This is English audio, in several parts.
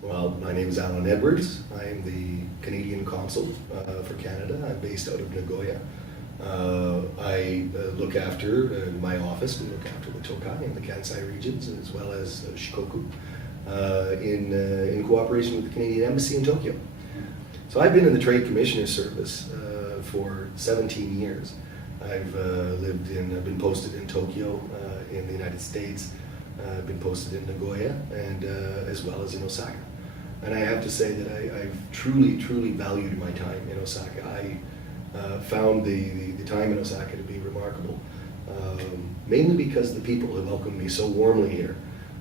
Well, my name is Alan Edwards. I am the Canadian Consul for Canada. I'm based out of Nagoya. I look after, in my office, we look after the Tokai and the Kansai regions, as well as Shikoku, in cooperation with the Canadian Embassy in Tokyo. So I've been in the Trade Commissioner's Service for 17 years. I've been posted in Tokyo in the United States. I've been posted in Nagoya and as well as in Osaka. And I have to say that I've truly valued my time in Osaka. I found the time in Osaka to be remarkable, mainly because the people have welcomed me so warmly here.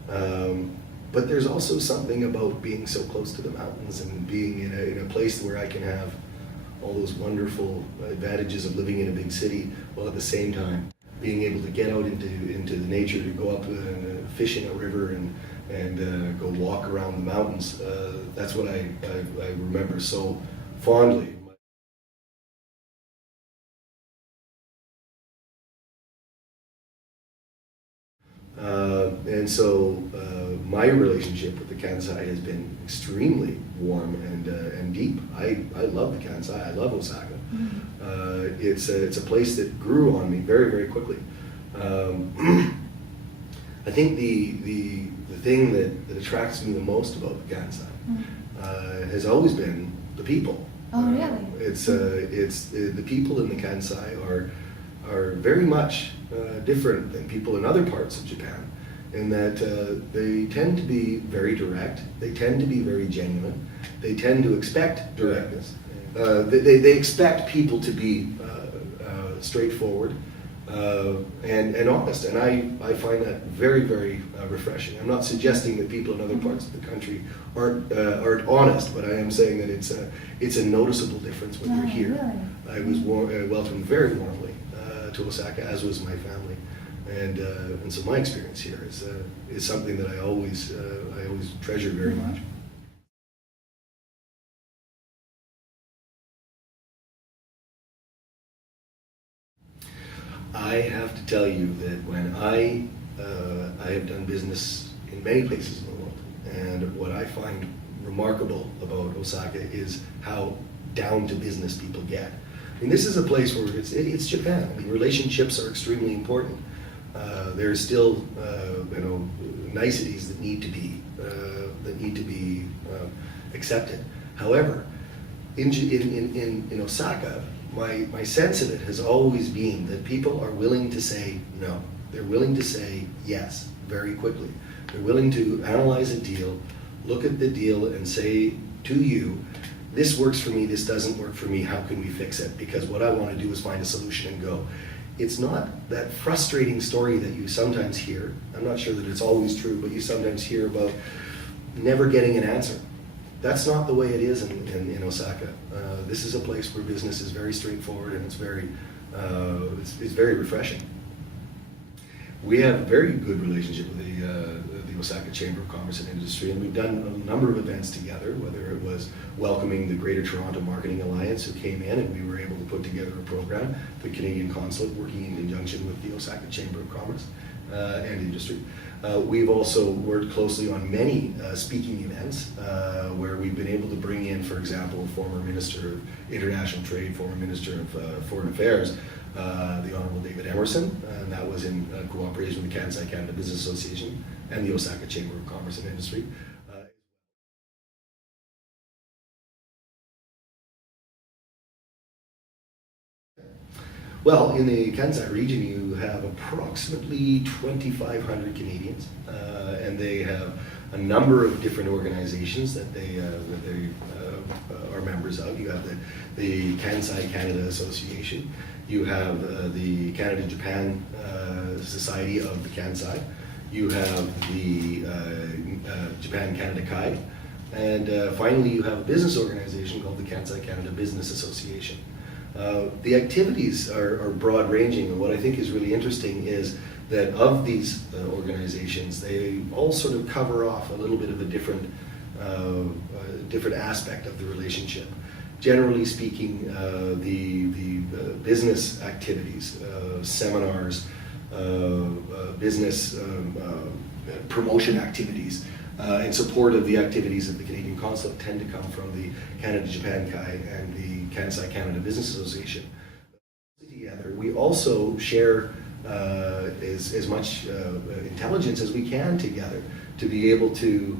But there's also something about being so close to the mountains and being in a place where I can have all those wonderful advantages of living in a big city, while at the same time being able to get out into the nature, to go up and fish in a river and go walk around the mountains. That's what I remember so fondly. And so my relationship with the Kansai has been extremely warm and deep. I love the Kansai. I love Osaka. It's a place that grew on me very quickly. I think the thing that attracts me the most about the Kansai has always been the people. Oh, really? It's the people in the Kansai are very much different than people in other parts of Japan, in that they tend to be very direct, they tend to be very genuine, they tend to expect directness. They expect people to be straightforward and honest, and I find that very refreshing. I'm not suggesting that people in other parts of the country aren't honest, but I am saying that it's a noticeable difference when you're here. Really? I was welcomed very warmly to Osaka, as was my family, and so my experience here is something that I always treasure very much. I have to tell you that when I have done business in many places in the world, and what I find remarkable about Osaka is how down to business people get. I mean, this is a place where it's Japan. I mean, relationships are extremely important. There's still niceties that need to be accepted. However, in Osaka, my sense of it has always been that people are willing to say no. They're willing to say yes very quickly. They're willing to analyze a deal, look at the deal, and say to you, this works for me, this doesn't work for me, how can we fix it? Because what I want to do is find a solution and go. It's not that frustrating story that you sometimes hear. I'm not sure that it's always true, but you sometimes hear about never getting an answer. That's not the way it is in Osaka. This is a place where business is very straightforward, and it's very refreshing. We have a very good relationship with the Osaka Chamber of Commerce and Industry, and we've done a number of events together, whether it was welcoming the Greater Toronto Marketing Alliance, who came in and we were able to put together a program, the Canadian Consulate working in conjunction with the Osaka Chamber of Commerce and Industry. We've also worked closely on many speaking events where we've been able to bring in, for example, former Minister of International Trade, former Minister of Foreign Affairs, the Honorable David Emerson, and that was in cooperation with the Kansai Canada Business Association and the Osaka Chamber of Commerce and Industry. Well, in the Kansai region, you have approximately 2,500 Canadians, and they have a number of different organizations that they are members of. You have the Kansai Canada Association. You have the Canada-Japan Society of the Kansai. You have the Japan-Canada Kai. And finally, you have a business organization called the Kansai Canada Business Association. The activities are broad-ranging, and what I think is really interesting is that of these organizations, they all sort of cover off a little bit of a different aspect of the relationship. Generally speaking, the business activities, seminars, business promotion activities in support of the activities of the Canadian Consulate tend to come from the Canada-Japan Kai and the Kansai Canada Business Association. Together, we also share as much intelligence as we can together to be able to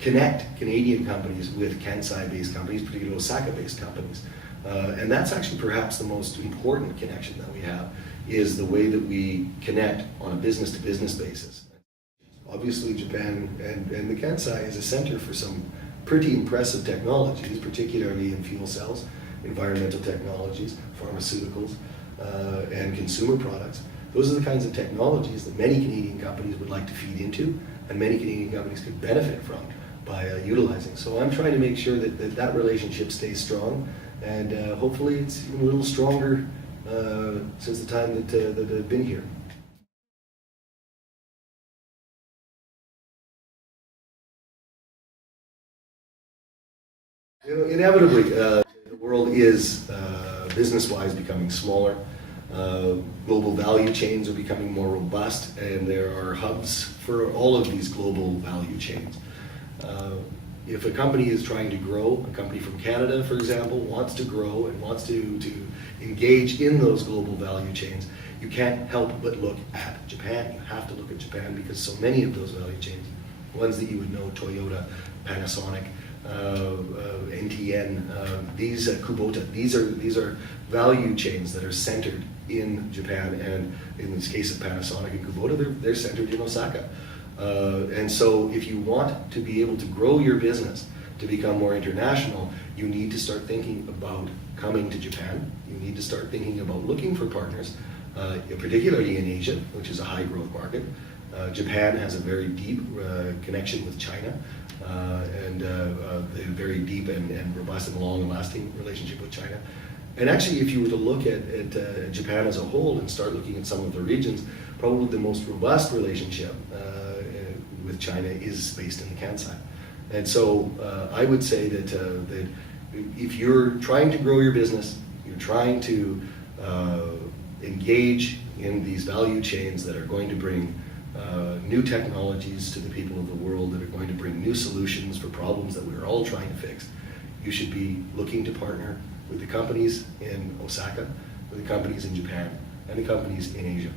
connect Canadian companies with Kansai-based companies, particularly Osaka-based companies. And that's actually perhaps the most important connection that we have, is the way that we connect on a business-to-business basis. Obviously, Japan and the Kansai is a center for some pretty impressive technologies, particularly in fuel cells, environmental technologies, pharmaceuticals, and consumer products. Those are the kinds of technologies that many Canadian companies would like to feed into, and many Canadian companies could benefit from by utilizing. So I'm trying to make sure that relationship stays strong, and hopefully it's even a little stronger since the time that I've been here. You know, inevitably, the world is business-wise becoming smaller. Global value chains are becoming more robust, and there are hubs for all of these global value chains. If a company is trying to grow, a company from Canada, for example, wants to grow and wants to engage in those global value chains, you can't help but look at Japan. You have to look at Japan because so many of those value chains, ones that you would know, Toyota, Panasonic, NTN, these Kubota, these are value chains that are centered in Japan, and in this case of Panasonic and Kubota, they're centered in Osaka. And so if you want to be able to grow your business, to become more international, you need to start thinking about coming to Japan. You need to start thinking about looking for partners, particularly in Asia, which is a high growth market. Japan has a very deep connection with China, and a very deep and robust and long-lasting relationship with China. And actually, if you were to look at Japan as a whole and start looking at some of the regions, probably the most robust relationship with China is based in the Kansai. And so I would say that if you're trying to grow your business, you're trying to engage in these value chains that are going to bring new technologies to the people of the world, that are going to bring new solutions for problems that we're all trying to fix, you should be looking to partner with the companies in Osaka, with the companies in Japan, and the companies in Asia.